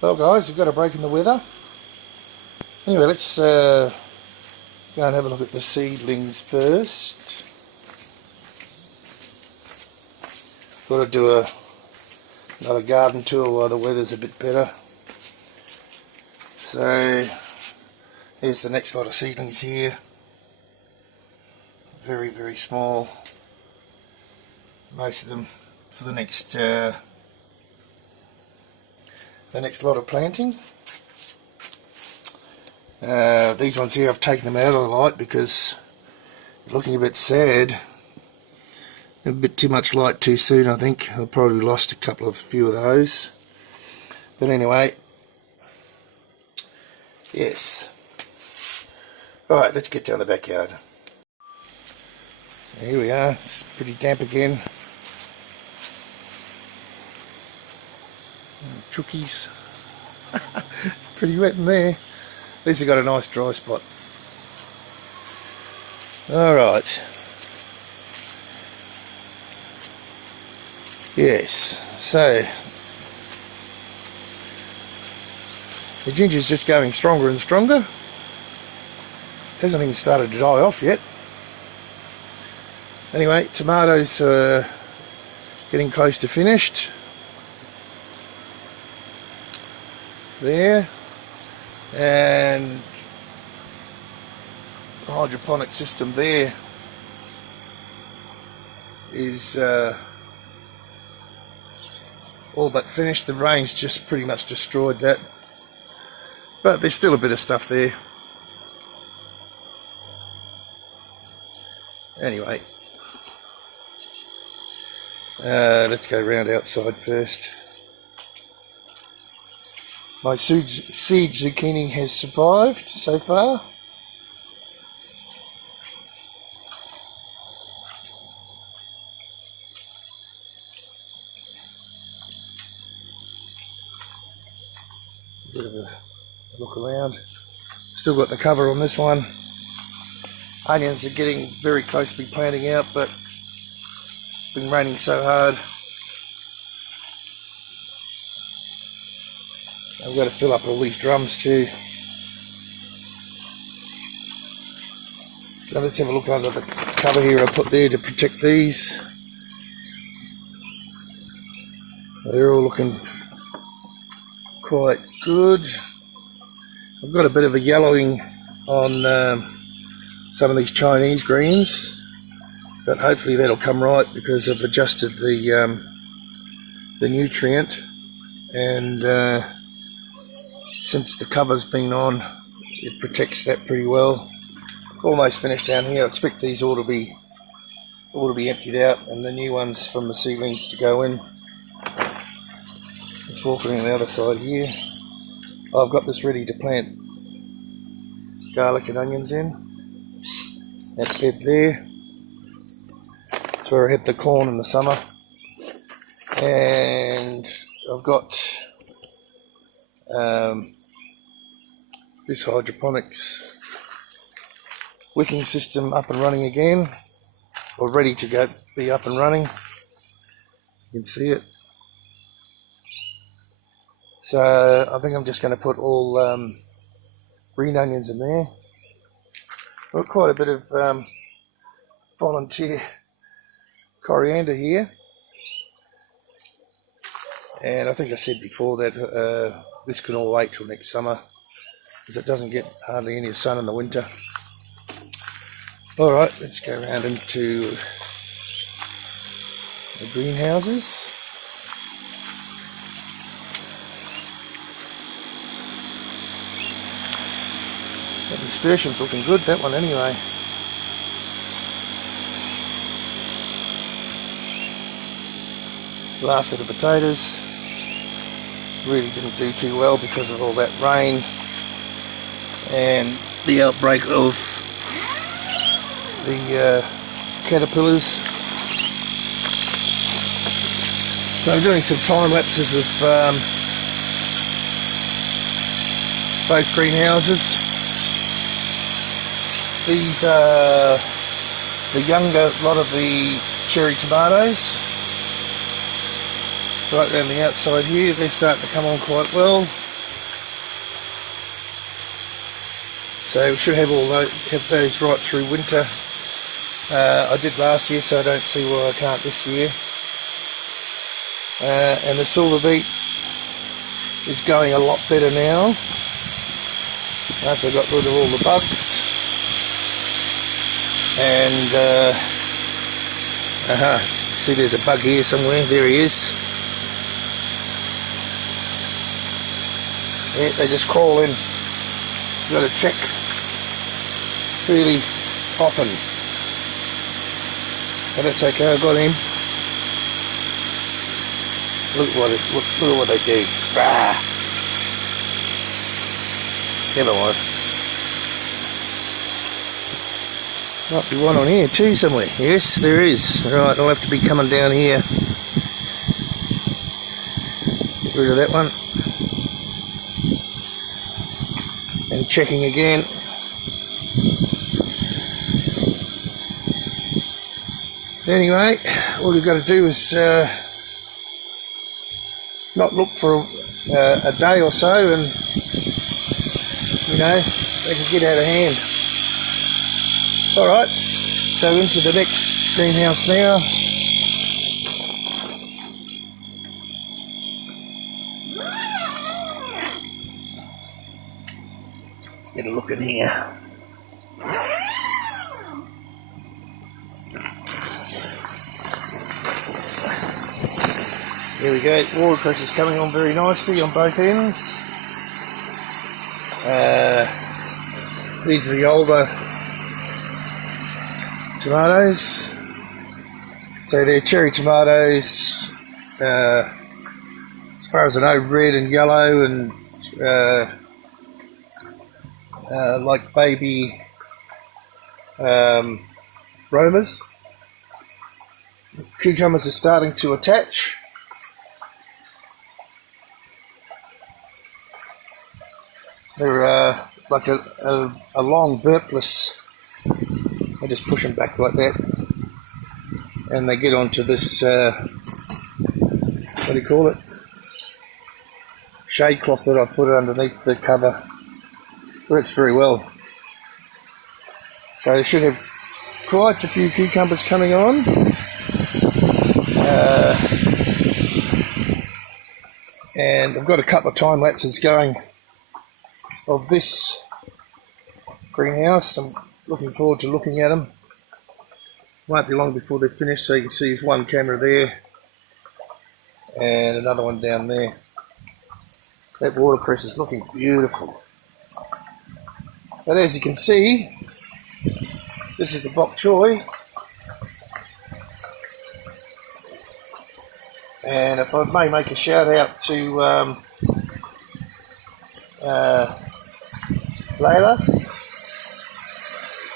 Well guys, we've got a break in the weather. Anyway, let's go and have a look at the seedlings first. Thought I'd do another garden tour while the weather's a bit better. So here's the next lot of seedlings here. Very, very small. Most of them for the next lot of planting. These ones here, I've taken them out of the light because they're looking a bit sad. A bit too much light too soon, I think. I've probably lost a few of those. But anyway, yes. Alright, let's get down the backyard. So here we are, it's pretty damp again. Chookies. Pretty wet in there. At least I got a nice dry spot. Alright. Yes, so the ginger's just going stronger and stronger. Hasn't even started to die off yet. Anyway, tomatoes are getting close to finished. There, and the hydroponic system there is all but finished. The rain's just pretty much destroyed that, but there's still a bit of stuff there. Anyway, let's go round outside first. My seed zucchini has survived so far. A bit of a look around. Still got the cover on this one. Onions are getting very close to be planting out, but it's been raining so hard. I've got to fill up all these drums too. So let's have a look under the cover here I put there to protect these. They're all looking quite good. I've got a bit of a yellowing on some of these Chinese greens, but hopefully that'll come right because I've adjusted the nutrient, and since the cover's been on, it protects that pretty well. Almost finished down here. I expect these all to be emptied out and the new ones from the seedlings to go in. Let's walk around the other side here. I've got this ready to plant garlic and onions in. That bed there. That's where I had the corn in the summer. And I've got this hydroponics wicking system up and running again, or ready to be up and running. You can see it. So I think I'm just going to put all green onions in there. Got quite a bit of volunteer coriander here, and I think I said before that this can all wait till next summer because it doesn't get hardly any sun in the winter. Alright, let's go around into the greenhouses. That nasturtium's looking good, that one anyway. Last of the potatoes. Really didn't do too well because of all that rain and the outbreak of the caterpillars. So I'm doing some time lapses of both greenhouses. These are the younger lot of the cherry tomatoes. Right around the outside here, they're starting to come on quite well. So we should have those right through winter. I did last year, so I don't see why I can't this year. And the silver beet is going a lot better now after I got rid of all the bugs. And see, there's a bug here somewhere. There he is. Yeah, they just crawl in. You've got to check really often. But that's okay, I got him. Look at what they do. Ah. Never mind. Might be one on here too somewhere. Yes, there is. Right, I'll have to be coming down here. Get rid of that one. And checking again. Anyway, all you've got to do is not look for a day or so, and you know, they can get out of hand. Alright, so into the next greenhouse now. Get a look in here. Here we go, watercress is coming on very nicely on both ends. These are the older tomatoes. So they're cherry tomatoes, as far as I know, red and yellow, and like baby Romas. Cucumbers are starting to attach. They're like a long burpless. I just push them back like that, and they get onto this, what do you call it? Shade cloth that I put underneath the cover. Works very well. So they should have quite a few cucumbers coming on. And I've got a couple of time lapses going of this greenhouse. I'm looking forward to looking at them. Won't be long before they're finished, so you can see there's one camera there and another one down there. That watercress is looking beautiful. But as you can see, this is the bok choy. And if I may make a shout out to Layla,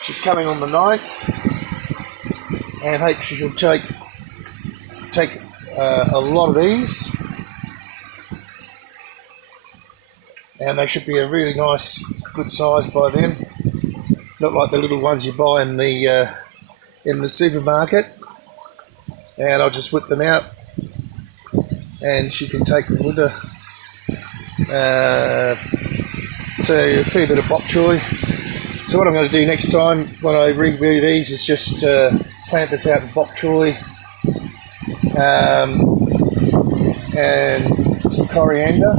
she's coming on the 9th, and hope she will take a lot of these, and they should be a really nice, good size by then. Not like the little ones you buy in the supermarket. And I'll just whip them out, and she can take them with her. So a fair bit of bok choy. So what I'm going to do next time when I review these is just plant this out in bok choy and some coriander.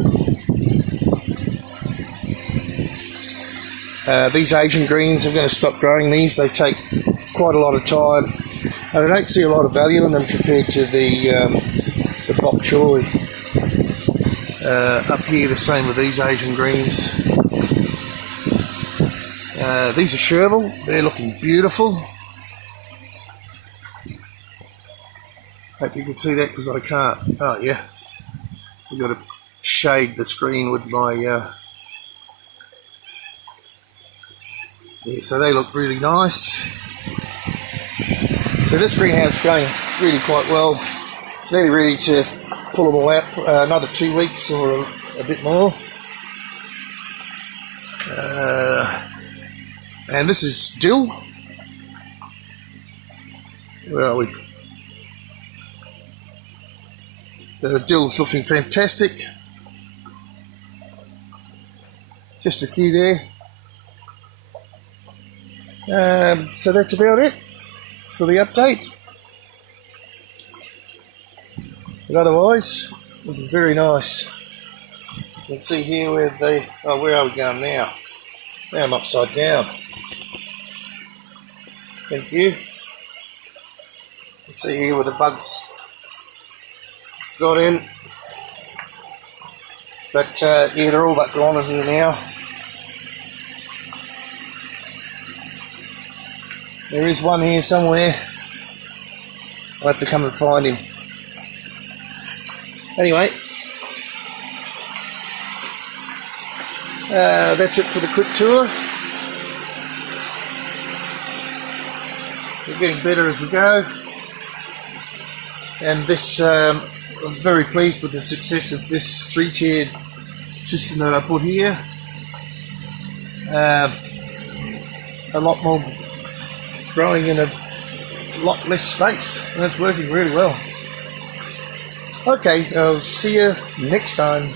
These Asian greens, I'm going to stop growing these. They take quite a lot of time, and I don't see a lot of value in them compared to the bok choy. Up here, the same with these Asian greens. These are chervil. They're looking beautiful. Hope you can see that because I can't. Oh yeah, I've got to shade the screen with my. Yeah, so they look really nice. So this greenhouse is going really quite well. Nearly ready to pull them all out. Another 2 weeks or a bit more. And this is dill. Where are we? The dill's looking fantastic. Just a few there. So that's about it for the update. But otherwise, looking very nice. You can see here where they... Oh, where are we going now? Now I'm upside down. Thank you. You can see here where the bugs got in. But yeah, they're all but gone in here now. There is one here somewhere. I'll have to come and find him. Anyway, that's it for the quick tour. We're getting better as we go. And this, I'm very pleased with the success of this 3-tiered system that I put here. A lot more growing in a lot less space, and that's working really well. Okay, I'll see you next time.